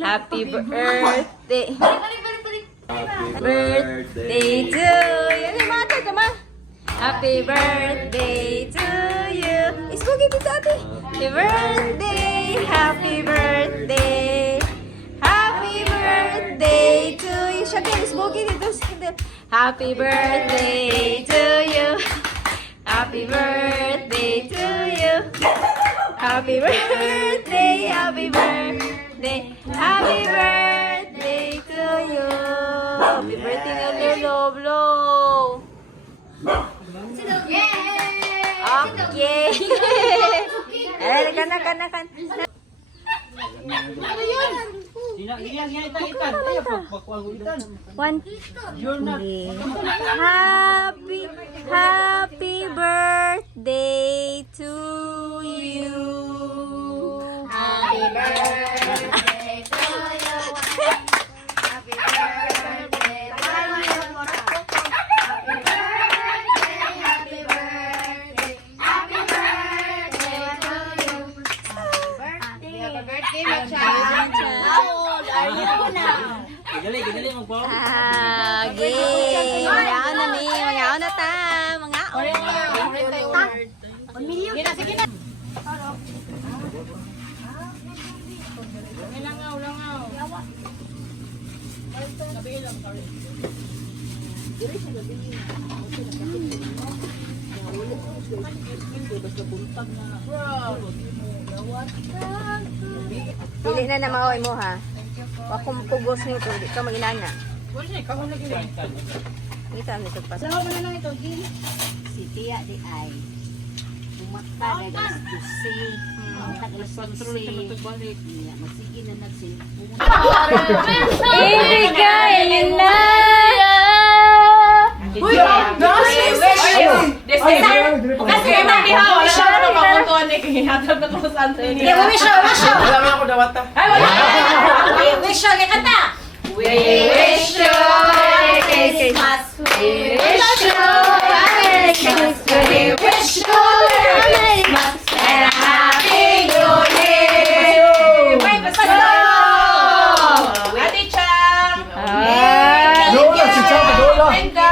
Happy birthday. Birthday to you. Mata ka ma. Happy birthday to you. Ispogi dito ate. Happy birthday. Happy birthday. Happy birthday to you. Siya din. Ispogi dito. Happy birthday to you. Happy birthday to you. Happy birthday. Happy birthday. Happy birthday to you. Happy birthday na Lolo. Blow. Okay. Eh, kana. Ano yun? One. Happy birthday to you. Happy birthday to you. Happy birthday. Happy birthday. Happy birthday to you. Happy birthday, Macha. How old are you now? Gali mo po. Gay. Mga na mi. Mga na ta. Mga Sige na. Langaw. Dili na na maoy mo ha. Wa kong pugos nito, di ka mag-inana. Kita ni sa pas. Lawa mo na lang ito, Gil. Si Tia di ay umakta na guys to see alas 12 magsige na nagsin Ibigay Uy! Kasi hindi ha, wala siya na makuntuan eh. Hatap na ko sa Anthony. wish Wala man ako dawata. Ay, wala! wish you kanta We wish you a Christmas. We wish you a Christmas. We wish you a Christmas and a Happy New Year. Wait, basta Ate Chang. Lola, si Chaka, Lola. Brenda.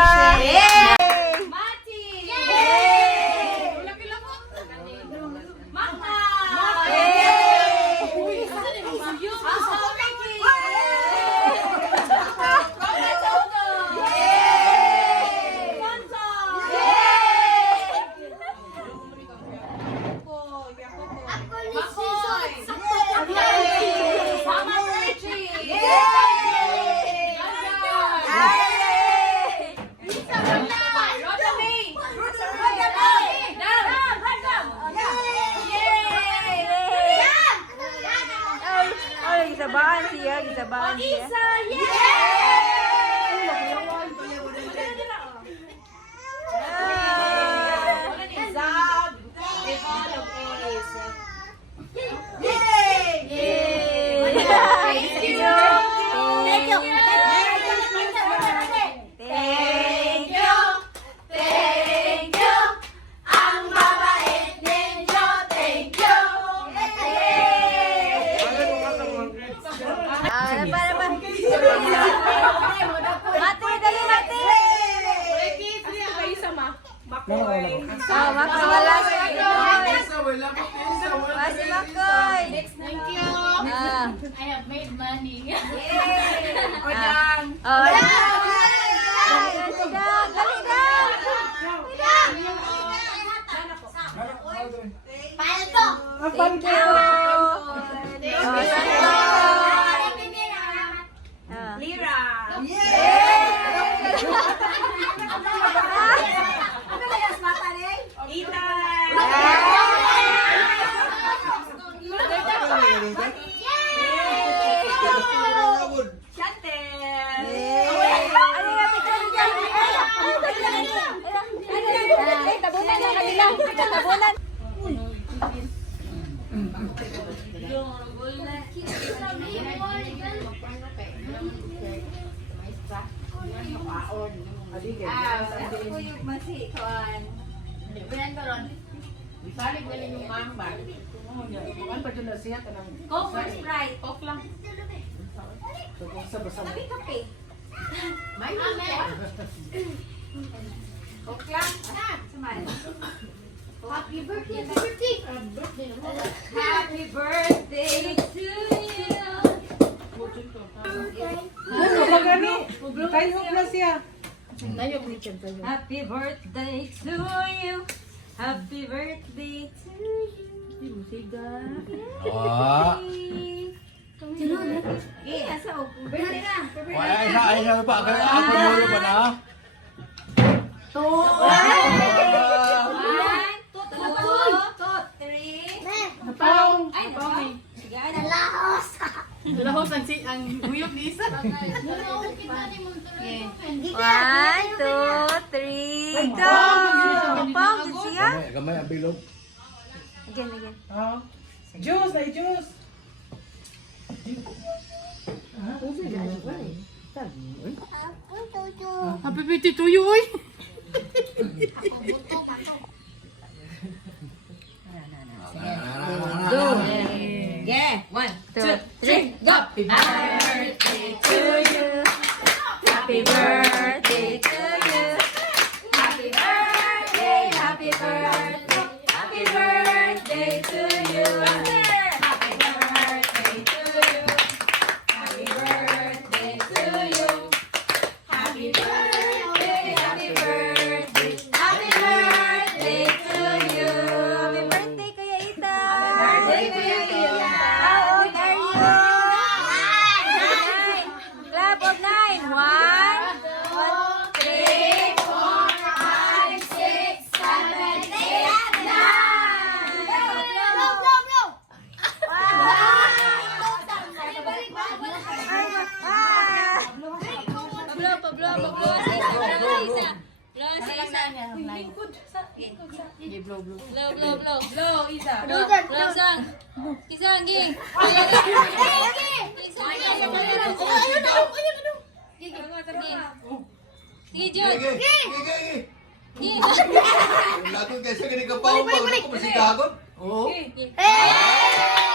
Gisabahan siya. Thank you. I have made money. Thank you. Lira. Tabunan. Ako yung masi, kawan. Bilan ko ron. Balik na yung mamba. Coke or Sprite? Coke lang. Happy birthday, happy birthday to you. Happy birthday to you. Happy birthday to you. Ah. Eh, asa o? Birthday na. Ay na pa. Kaya ako mo ba na? One, two, three. Ay, napang. Sige, ay, nalahos. Lahos ang huyog ni Isa. 1, 2, 3, go! Pang, siya? Gamay ang bilog. Again, again. Juice, ay juice. Happy birthday to you, oy. Yeah, 1, 2, 3, go. Happy birthday to you. Happy birthday, happy birthday, happy birthday to you. Happy birthday to you. Happy birthday to you. Happy birthday, happy birthday, happy birthday to you. Happy birthday, Kuya Ita! Happy birthday, Kuya Ita! How old are you? 9. Clap of 9. 1, 3, 4, 5, 6, 7, 8, Lagot kasi ganito ka pa. Ako masikagot. Oo. Hey!